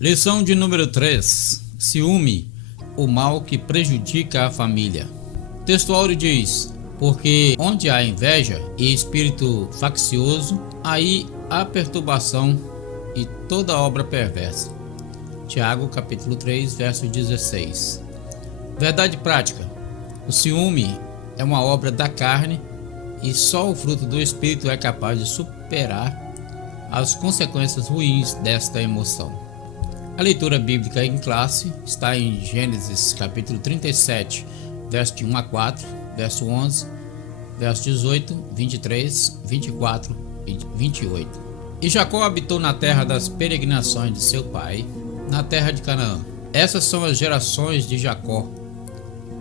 Lição de número 3: Ciúme, o mal que prejudica a família. O texto áureo diz: porque onde há inveja e espírito faccioso, aí há perturbação e toda obra perversa. Tiago capítulo 3, verso 16. Verdade prática: o ciúme é uma obra da carne e só o fruto do espírito é capaz de superar as consequências ruins desta emoção. A leitura bíblica em classe está em Gênesis capítulo 37, verso de 1 a 4, verso 11, verso 18, 23, 24 e 28. E Jacó habitou na terra das peregrinações de seu pai, na terra de Canaã. Essas são as gerações de Jacó.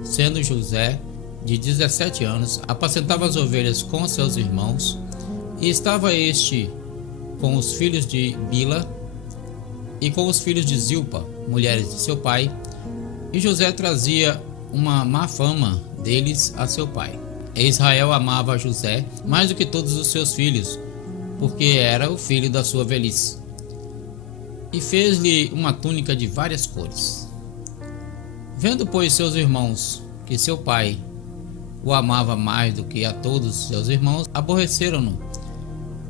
Sendo José de 17 anos, apacentava as ovelhas com seus irmãos, e estava este com os filhos de Bila e com os filhos de Zilpa, mulheres de seu pai, e José trazia uma má fama deles a seu pai. E Israel amava José mais do que todos os seus filhos, porque era o filho da sua velhice, e fez-lhe uma túnica de várias cores. Vendo, pois, seus irmãos que seu pai o amava mais do que a todos seus irmãos, aborreceram-no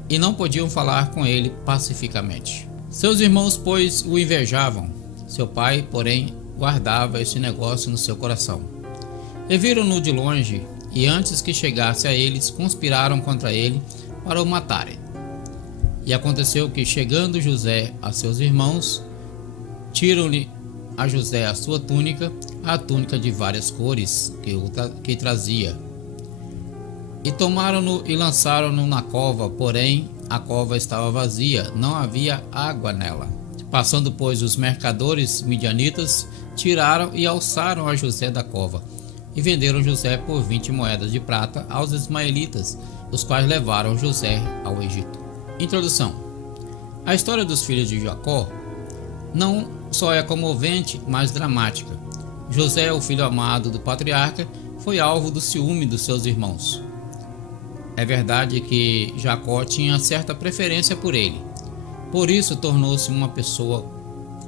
e não podiam falar com ele pacificamente. Seus irmãos, pois, o invejavam. Seu pai, porém, guardava este negócio no seu coração. E viram-no de longe, e antes que chegasse a eles, conspiraram contra ele para o matarem. E aconteceu que, chegando José a seus irmãos, tiram-lhe a José a sua túnica, a túnica de várias cores que trazia. E tomaram-no e lançaram-no na cova, porém a cova estava vazia, não havia água nela. Passando, pois, os mercadores midianitas, tiraram e alçaram a José da cova, e venderam José por 20 moedas de prata aos ismaelitas, os quais levaram José ao Egito. Introdução: a história dos filhos de Jacó não só é comovente, mas dramática. José, o filho amado do patriarca, foi alvo do ciúme dos seus irmãos. É verdade que Jacó tinha certa preferência por ele. Por isso tornou-se uma pessoa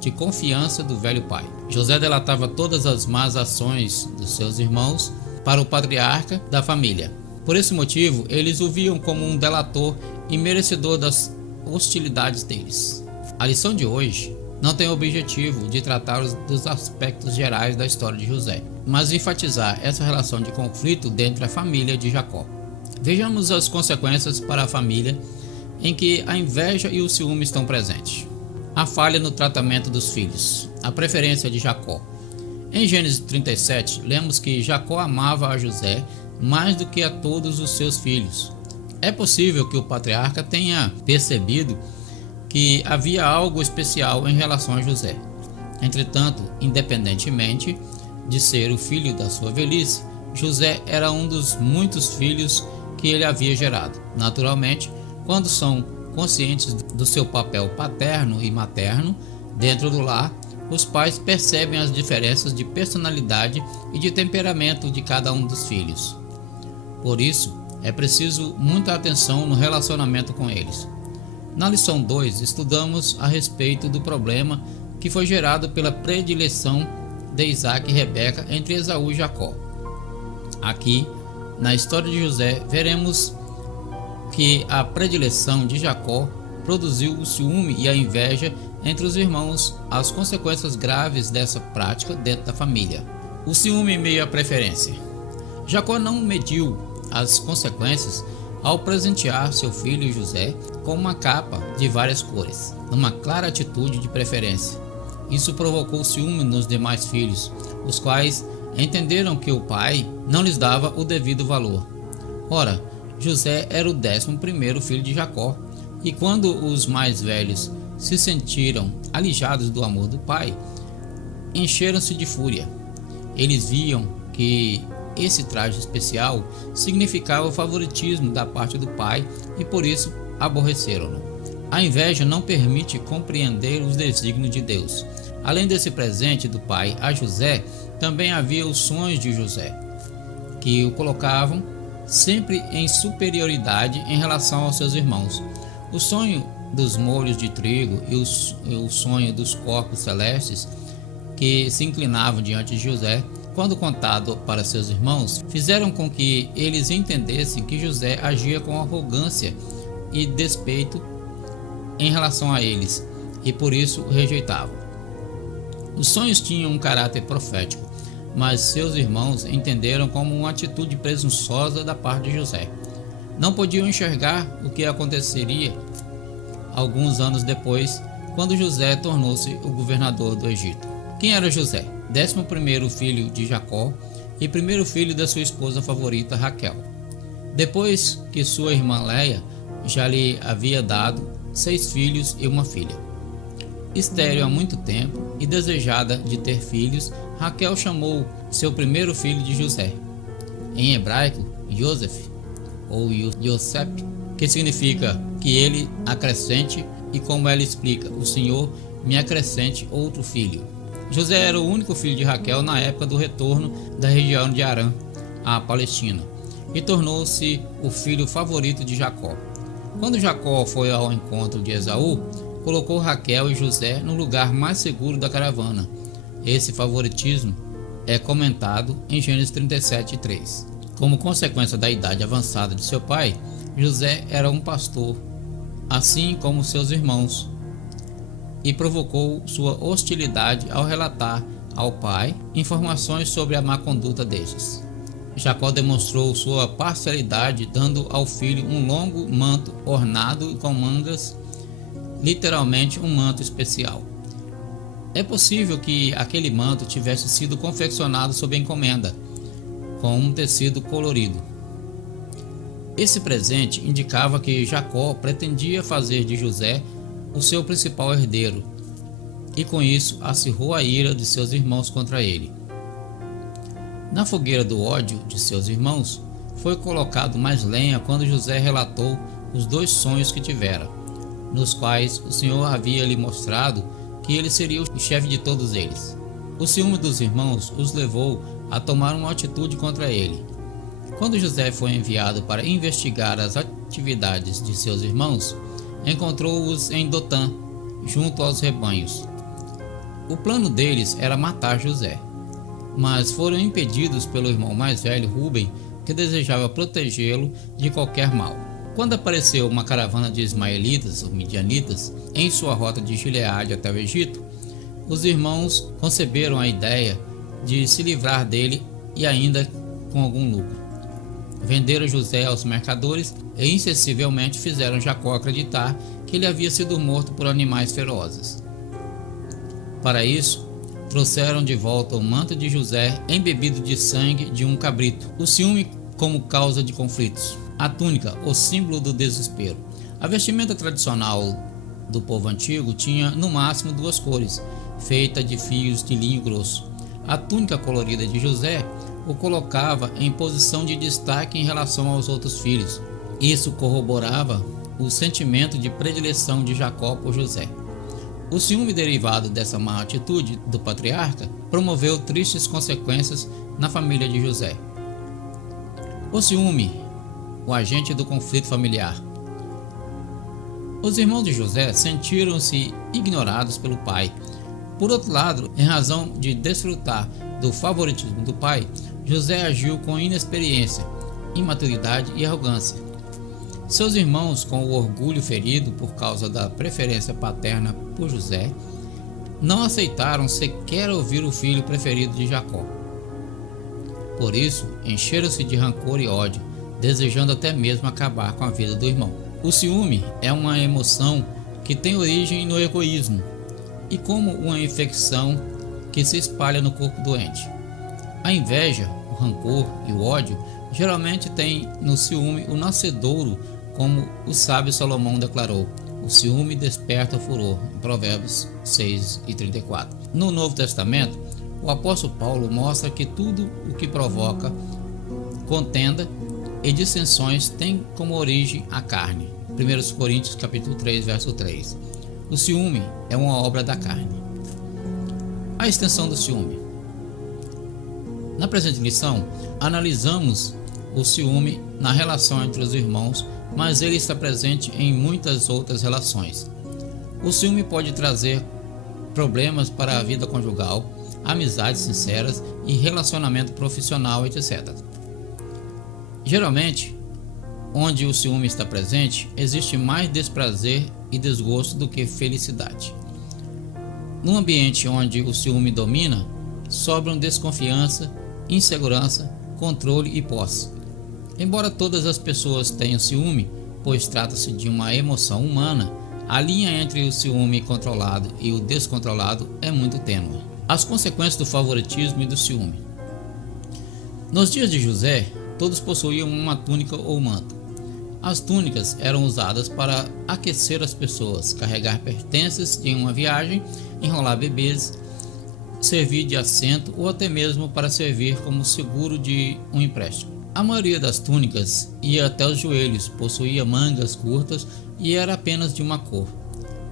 de confiança do velho pai. José delatava todas as más ações dos seus irmãos para o patriarca da família. Por esse motivo, eles o viam como um delator e merecedor das hostilidades deles. A lição de hoje não tem o objetivo de tratar dos aspectos gerais da história de José, mas enfatizar essa relação de conflito dentro da família de Jacó. Vejamos as consequências para a família em que a inveja e o ciúme estão presentes. A falha no tratamento dos filhos. A preferência de Jacó. Em Gênesis 37, lemos que Jacó amava a José mais do que a todos os seus filhos. É possível que o patriarca tenha percebido que havia algo especial em relação a José. Entretanto, independentemente de ser o filho da sua velhice, José era um dos muitos filhos que ele havia gerado. Naturalmente, quando são conscientes do seu papel paterno e materno dentro do lar, os pais percebem as diferenças de personalidade e de temperamento de cada um dos filhos. Por isso, é preciso muita atenção no relacionamento com eles. Na lição 2, estudamos a respeito do problema que foi gerado pela predileção de Isaac e Rebeca entre Esaú e Jacó. Aqui, na história de José, veremos que a predileção de Jacó produziu o ciúme e a inveja entre os irmãos, as consequências graves dessa prática dentro da família. O ciúme em meio à preferência. Jacó não mediu as consequências ao presentear seu filho José com uma capa de várias cores, numa clara atitude de preferência. Isso provocou ciúme nos demais filhos, os quais entenderam que o pai não lhes dava o devido valor. Ora, José era o 11º filho de Jacó, e quando os mais velhos se sentiram alijados do amor do pai, encheram-se de fúria. Eles viam que esse traje especial significava o favoritismo da parte do pai e por isso aborreceram-no. A inveja não permite compreender os desígnios de Deus. Além desse presente do pai a José, também havia os sonhos de José, que o colocavam sempre em superioridade em relação aos seus irmãos. O sonho dos molhos de trigo e o sonho dos corpos celestes que se inclinavam diante de José, quando contado para seus irmãos, fizeram com que eles entendessem que José agia com arrogância e despeito em relação a eles, e por isso o rejeitavam. Os sonhos tinham um caráter profético, mas seus irmãos entenderam como uma atitude presunçosa da parte de José. Não podiam enxergar o que aconteceria alguns anos depois, quando José tornou-se o governador do Egito. Quem era José? 11º filho de Jacó e primeiro filho da sua esposa favorita Raquel. Depois que sua irmã Léia já lhe havia dado 6 filhos e uma filha. Estéril há muito tempo e desejada de ter filhos, Raquel chamou seu primeiro filho de José, em hebraico Yosef ou Yosef, que significa que ele acrescente, e como ela explica, o Senhor me acrescente outro filho. José era o único filho de Raquel na época do retorno da região de Arã à Palestina e tornou-se o filho favorito de Jacó. Quando Jacó foi ao encontro de Esaú, colocou Raquel e José no lugar mais seguro da caravana. Esse favoritismo é comentado em Gênesis 37:3. Como consequência da idade avançada de seu pai, José era um pastor, assim como seus irmãos, e provocou sua hostilidade ao relatar ao pai informações sobre a má conduta destes. Jacó demonstrou sua parcialidade dando ao filho um longo manto ornado com mangas, literalmente um manto especial. É possível que aquele manto tivesse sido confeccionado sob encomenda, com um tecido colorido. Esse presente indicava que Jacó pretendia fazer de José o seu principal herdeiro, e com isso acirrou a ira de seus irmãos contra ele. Na fogueira do ódio de seus irmãos, foi colocado mais lenha quando José relatou os 2 sonhos que tivera, nos quais o Senhor havia lhe mostrado que ele seria o chefe de todos eles. O ciúme dos irmãos os levou a tomar uma atitude contra ele. Quando José foi enviado para investigar as atividades de seus irmãos, encontrou-os em Dotã, junto aos rebanhos. O plano deles era matar José, mas foram impedidos pelo irmão mais velho, Ruben, que desejava protegê-lo de qualquer mal. Quando apareceu uma caravana de ismaelitas, ou midianitas, em sua rota de Gileade até o Egito, os irmãos conceberam a ideia de se livrar dele e ainda com algum lucro. Venderam José aos mercadores e insensivelmente fizeram Jacó acreditar que ele havia sido morto por animais ferozes. Para isso, trouxeram de volta o manto de José embebido de sangue de um cabrito, o ciúme como causa de conflitos, a túnica, o símbolo do desespero. A vestimenta tradicional do povo antigo tinha no máximo 2 cores, feita de fios de linho grosso. A túnica colorida de José o colocava em posição de destaque em relação aos outros filhos. Isso corroborava o sentimento de predileção de Jacó por José. O ciúme derivado dessa má atitude do patriarca promoveu tristes consequências na família de José. O ciúme, o agente do conflito familiar. Os irmãos de José sentiram-se ignorados pelo pai. Por outro lado, em razão de desfrutar do favoritismo do pai, José agiu com inexperiência, imaturidade e arrogância. Seus irmãos, com o orgulho ferido por causa da preferência paterna por José, não aceitaram sequer ouvir o filho preferido de Jacó. Por isso, encheram-se de rancor e ódio, desejando até mesmo acabar com a vida do irmão. O ciúme é uma emoção que tem origem no egoísmo e como uma infecção que se espalha no corpo doente. A inveja, o rancor e o ódio geralmente têm no ciúme o nascedouro, como o sábio Salomão declarou: o ciúme desperta furor, em Provérbios 6:34. No Novo Testamento, o apóstolo Paulo mostra que tudo o que provoca contenda e dissensões tem como origem a carne. 1 Coríntios capítulo 3, verso 3. O ciúme é uma obra da carne. A extensão do ciúme. Na presente lição, analisamos o ciúme na relação entre os irmãos mas ele está presente em muitas outras relações. O ciúme pode trazer problemas para a vida conjugal, amizades sinceras e relacionamento profissional, etc. Geralmente, onde o ciúme está presente, existe mais desprazer e desgosto do que felicidade. Num ambiente onde o ciúme domina, sobram desconfiança, insegurança, controle e posse. Embora todas as pessoas tenham ciúme, pois trata-se de uma emoção humana, a linha entre o ciúme controlado e o descontrolado é muito tênue. As consequências do favoritismo e do ciúme. Nos dias de José, todos possuíam uma túnica ou manto. As túnicas eram usadas para aquecer as pessoas, carregar pertences de uma viagem, enrolar bebês, servir de assento ou até mesmo para servir como seguro de um empréstimo. A maioria das túnicas ia até os joelhos, possuía mangas curtas e era apenas de uma cor.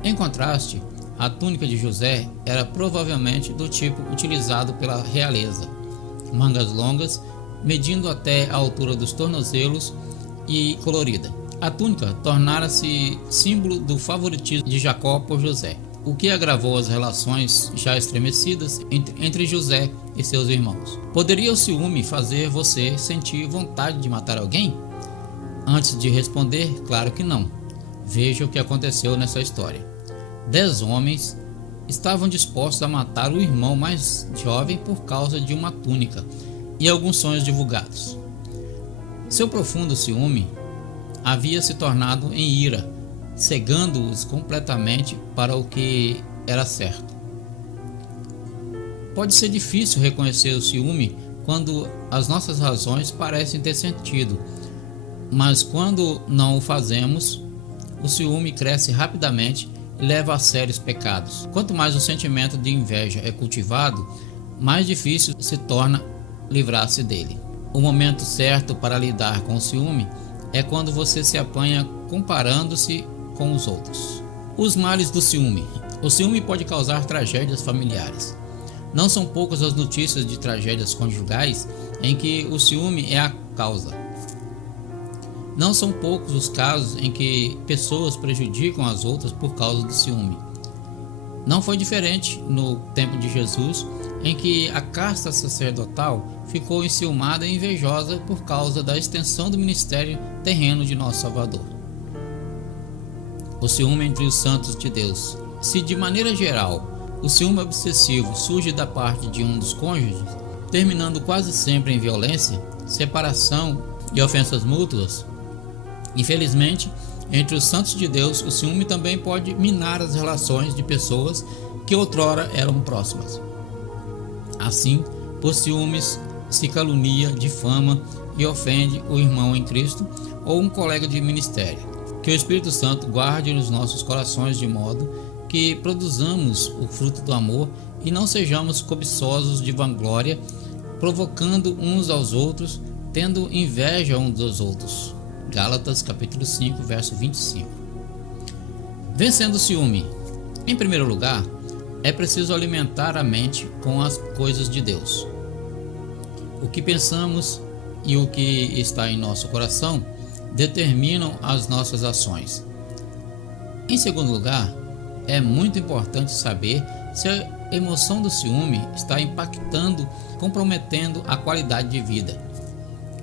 Em contraste, a túnica de José era provavelmente do tipo utilizado pela realeza, mangas longas, medindo até a altura dos tornozelos e colorida. A túnica tornara-se símbolo do favoritismo de Jacó por José, o que agravou as relações já estremecidas entre José e seus irmãos. Poderia o ciúme fazer você sentir vontade de matar alguém? Antes de responder, claro que não. Veja o que aconteceu nessa história. 10 homens estavam dispostos a matar o irmão mais jovem por causa de uma túnica e alguns sonhos divulgados. Seu profundo ciúme havia se tornado em ira, cegando-os completamente para o que era certo. Pode ser difícil reconhecer o ciúme quando as nossas razões parecem ter sentido, mas quando não o fazemos, o ciúme cresce rapidamente e leva a sérios pecados. Quanto mais o sentimento de inveja é cultivado, mais difícil se torna livrar-se dele. O momento certo para lidar com o ciúme é quando você se apanha comparando-se com os outros. Os males do ciúme. O ciúme pode causar tragédias familiares. Não são poucas as notícias de tragédias conjugais em que o ciúme é a causa. Não são poucos os casos em que pessoas prejudicam as outras por causa do ciúme. Não foi diferente no tempo de Jesus, em que a casta sacerdotal ficou enciumada e invejosa por causa da extensão do ministério terreno de nosso Salvador. O ciúme entre os santos de Deus. Se de maneira geral o ciúme obsessivo surge da parte de um dos cônjuges, terminando quase sempre em violência, separação e ofensas mútuas, infelizmente, entre os santos de Deus, o ciúme também pode minar as relações de pessoas que outrora eram próximas. Assim, por ciúmes, se calunia, difama e ofende o irmão em Cristo ou um colega de ministério. Que o Espírito Santo guarde nos nossos corações de modo que produzamos o fruto do amor e não sejamos cobiçosos de vanglória, provocando uns aos outros, tendo inveja uns dos outros. Gálatas capítulo 5, verso 25. Vencendo o ciúme. Em primeiro lugar, é preciso alimentar a mente com as coisas de Deus. O que pensamos e o que está em nosso coração determinam as nossas ações. Em segundo lugar, é muito importante saber se a emoção do ciúme está impactando, comprometendo a qualidade de vida.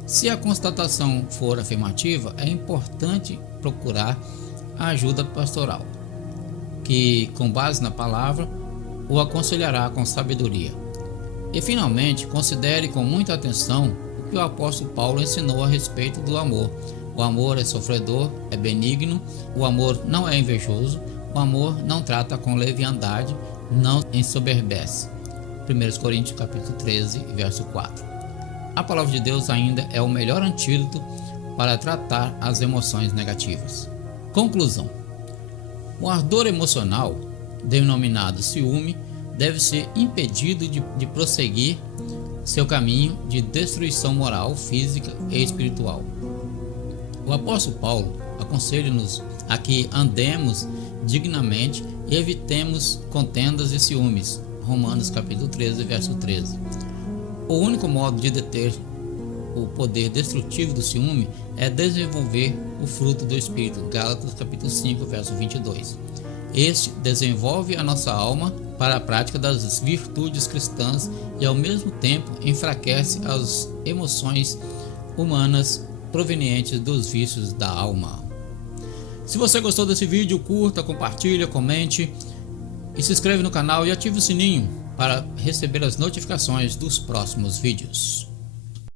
Se a constatação for afirmativa, é importante procurar a ajuda pastoral, que, com base na palavra, o aconselhará com sabedoria. E, finalmente, considere com muita atenção o que o apóstolo Paulo ensinou a respeito do amor. O amor é sofredor, é benigno, o amor não é invejoso, o amor não trata com leviandade, não ensoberbece. 1 Coríntios capítulo 13, verso 4. A palavra de Deus ainda é o melhor antídoto para tratar as emoções negativas. Conclusão. O ardor emocional, denominado ciúme, deve ser impedido de prosseguir seu caminho de destruição moral, física e espiritual. O apóstolo Paulo aconselha-nos a que andemos dignamente e evitemos contendas e ciúmes. Romanos capítulo 13, verso 13. O único modo de deter o poder destrutivo do ciúme é desenvolver o fruto do Espírito. Gálatas capítulo 5, verso 22. Este desenvolve a nossa alma para a prática das virtudes cristãs e ao mesmo tempo enfraquece as emoções humanas provenientes dos vícios da alma. Se você gostou desse vídeo, curta, compartilha, comente e se inscreve no canal e ative o sininho para receber as notificações dos próximos vídeos.